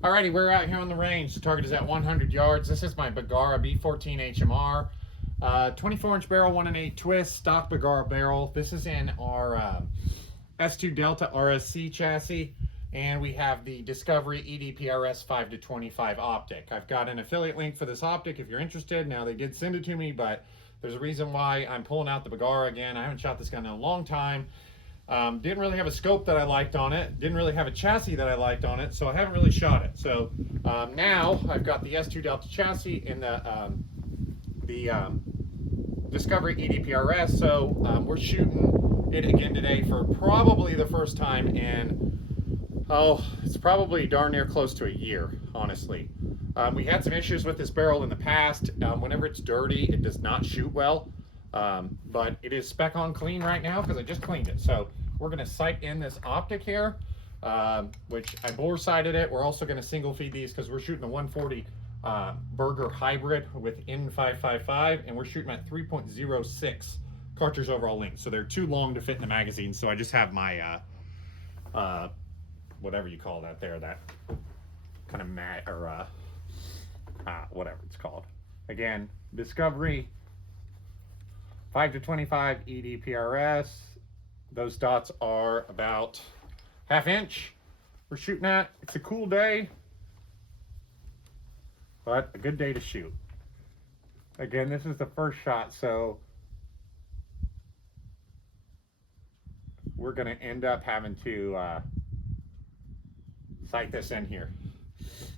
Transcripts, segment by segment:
Alrighty, we're out here on the range. The target is at 100 yards. This is my Berger B14 HMR. 24-inch barrel, 1 1/8 twist, stock Berger barrel. This is in our S2 Delta RSC chassis, and we have the Discovery ED-PRS 5-25 optic. I've got an affiliate link for this optic if you're interested. Now, they did send it to me, but there's a reason why I'm pulling out the Berger again. I haven't shot this gun in a long time. Didn't really have a scope that I liked on it. Didn't really have a chassis that I liked on it, so I haven't really shot it. So now I've got the S2 Delta chassis in the Discovery ED-PRS. So we're shooting it again today for probably the first time in, it's probably darn near close to a year, honestly. We had some issues with this barrel in the past. Whenever it's dirty, it does not shoot well. But it is spec on clean right now because I just cleaned it. So we're going to sight in this optic here, which I bore sighted it. We're also going to single feed these because we're shooting a 140 Berger hybrid with N555, and we're shooting at 3.06 cartridge overall length. So they're too long to fit in the magazine. So I just have my whatever you call that there, that kind of mat or whatever it's called. Again, Discovery 5-25 ED-PRS. Those dots are about ½ inch. We're shooting at. It's a cool day, but a good day to shoot. Again, this is the first shot, so we're going to end up having to sight this in here.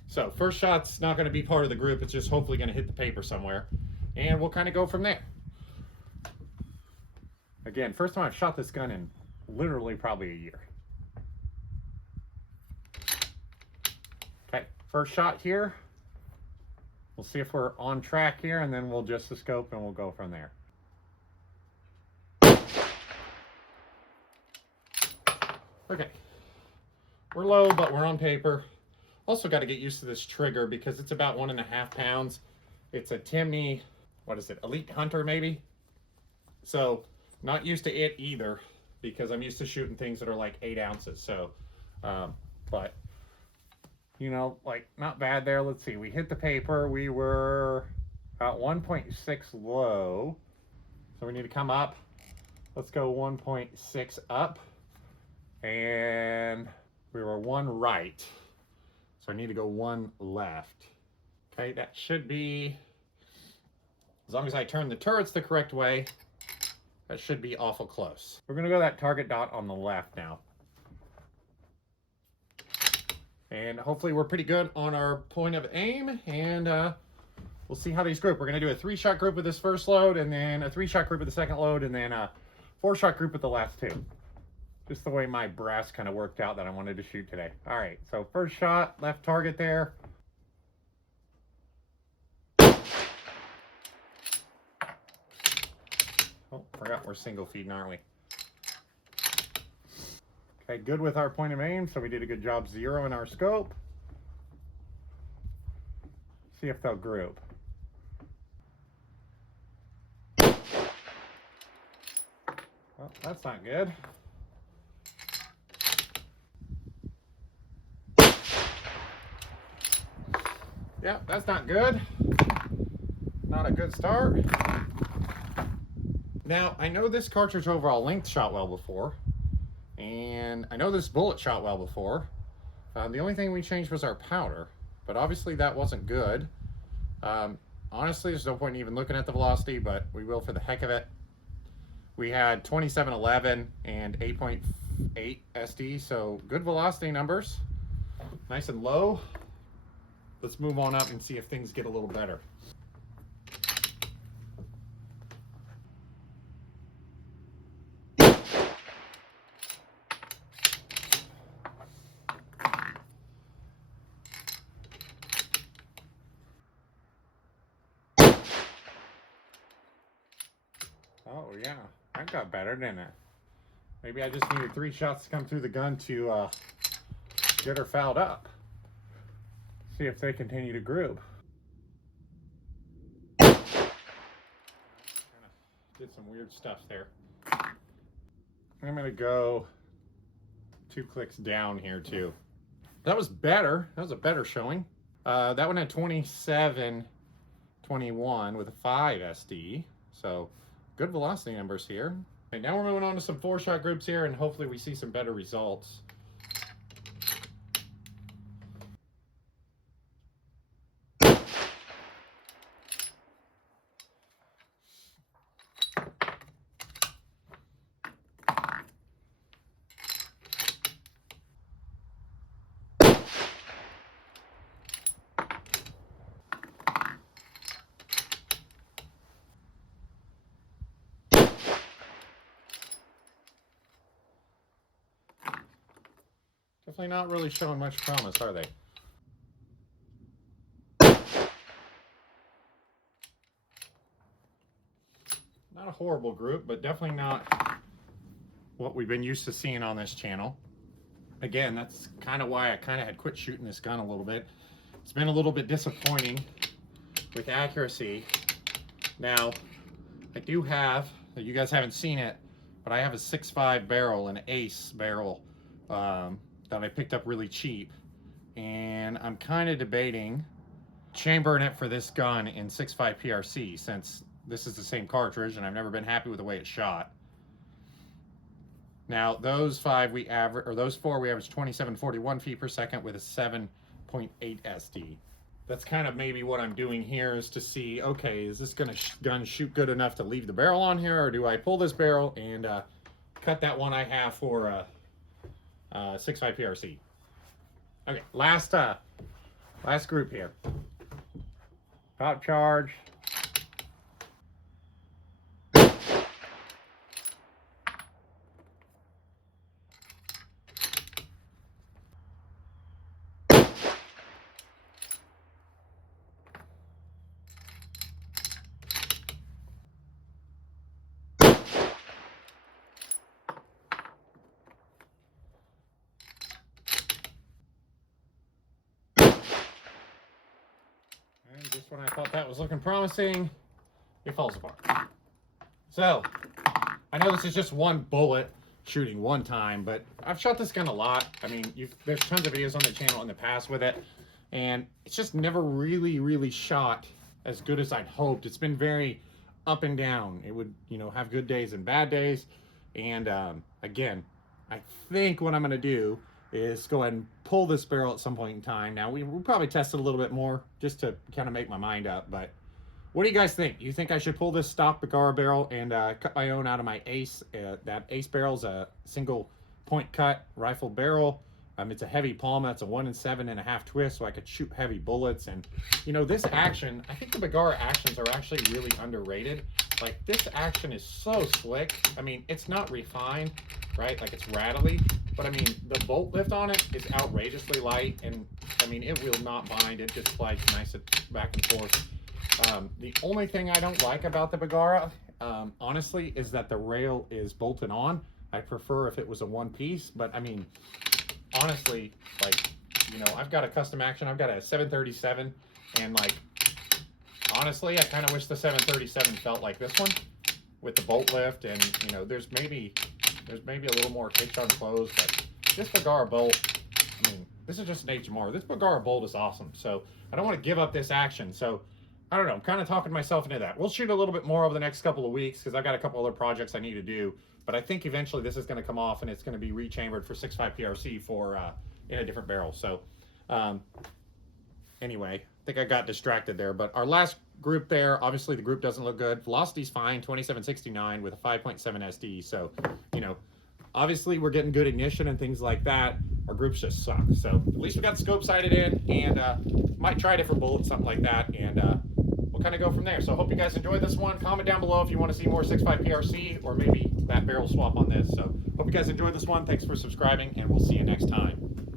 So first shot's not going to be part of the group. It's just hopefully going to hit the paper somewhere, and we'll kind of go from there. Again, first time I've shot this gun in literally probably a year. Okay, first shot here. We'll see if we're on track here, and then we'll adjust the scope and we'll go from there. Okay, we're low, but we're on paper. Also got to get used to this trigger because it's about 1.5 pounds. It's a Timney, what is it, Elite Hunter maybe? So not used to it either because I'm used to shooting things that are like 8 ounces. So, but you know, like not bad there. Let's see, we hit the paper. We were about 1.6 low. So we need to come up. Let's go 1.6 up. And we were 1 right. So I need to go 1 left. Okay, that should be, as long as I turn the turrets the correct way, that should be awful close. We're gonna go that target dot on the left now. And hopefully we're pretty good on our point of aim, and we'll see how these group. We're gonna do a 3-shot group with this first load, and then a 3-shot group with the second load, and then a 4-shot group with the last 2. Just the way my brass kind of worked out that I wanted to shoot today. All right, so first shot, left target there. Oh, forgot we're single feeding, aren't we? Okay, good with our point of aim, so we did a good job zeroing our scope. See if they'll group. Well, that's not good. Yeah, that's not good. Not a good start. Now, I know this cartridge overall length shot well before, and I know this bullet shot well before. The only thing we changed was our powder, but obviously that wasn't good. Honestly, there's no point in even looking at the velocity, but we will for the heck of it. We had 2711 and 8.8 SD, so good velocity numbers. Nice and low. Let's move on up and see if things get a little better. Oh yeah, that got better, didn't it? Maybe I just needed 3 shots to come through the gun to get her fouled up. See if they continue to group. Kind of did some weird stuff there. I'm gonna go 2 clicks down here too. That was better. That was a better showing. That one had 2721 with a 5 SD. So good velocity numbers here. Okay, now we're moving on to some 4-shot groups here, and hopefully we see some better results. Definitely not really showing much promise, are they? Not a horrible group, but definitely not what we've been used to seeing on this channel. Again, that's kind of why I kind of had quit shooting this gun a little bit. It's been a little bit disappointing with accuracy. Now, I do have, you guys haven't seen it, but I have a 6.5 barrel, an Ace barrel, that I picked up really cheap, and I'm kind of debating chambering it for this gun in 6.5 PRC, since this is the same cartridge and I've never been happy with the way it shot. Now those 4 we averaged 2741 feet per second with a 7.8 SD. That's kind of maybe what I'm doing here, is to see, okay, is this gun shoot good enough to leave the barrel on here, or do I pull this barrel and cut that one I have for 6.5 PRC. Okay, last group here. Top charge. Just when I thought that was looking promising, it falls apart. So, I know this is just one bullet shooting one time, but I've shot this gun a lot. I mean, there's tons of videos on the channel in the past with it, and it's just never really shot as good as I'd hoped. It's been very up and down. It would, have good days and bad days. And again, I think what I'm going to do is go ahead and pull this barrel at some point in time. Now, we'll probably test it a little bit more just to kind of make my mind up, but what do you guys think? You think I should pull this stock Berger barrel and cut my own out of my Ace? That Ace barrel's a single point cut rifle barrel. It's a heavy Palma. It's a 1 7.5 twist, so I could shoot heavy bullets. And this action, I think the Berger actions are actually really underrated. Like, this action is so slick. I mean, it's not refined, right? Like, it's rattly, but I mean, the bolt lift on it is outrageously light, and I mean, it will not bind. It just slides nice back and forth. The only thing I don't like about the Berger, honestly, is that the rail is bolted on. I prefer if it was a one piece, but I mean, honestly, like, I've got a custom action. I've got a 737, and like, honestly, I kind of wish the 737 felt like this one with the bolt lift, and there's maybe a little more takes on close, but this Berger bolt, I mean, this is just an HMR. This Berger bolt is awesome, so I don't want to give up this action. So I don't know, I'm kind of talking myself into that. We'll shoot a little bit more over the next couple of weeks because I've got a couple other projects I need to do, but I think eventually this is going to come off and it's going to be rechambered for 6.5 PRC for in a different barrel. So anyway, I think I got distracted there, but our last group there, obviously the group doesn't look good. Velocity's fine, 2769 with a 5.7 SD. So, obviously we're getting good ignition and things like that. Our groups just suck. So at least we got the scope sighted in, and might try different bullets, something like that, and we'll kind of go from there. So I hope you guys enjoyed this one. Comment down below if you want to see more 6.5 PRC or maybe that barrel swap on this. So hope you guys enjoyed this one. Thanks for subscribing, and we'll see you next time.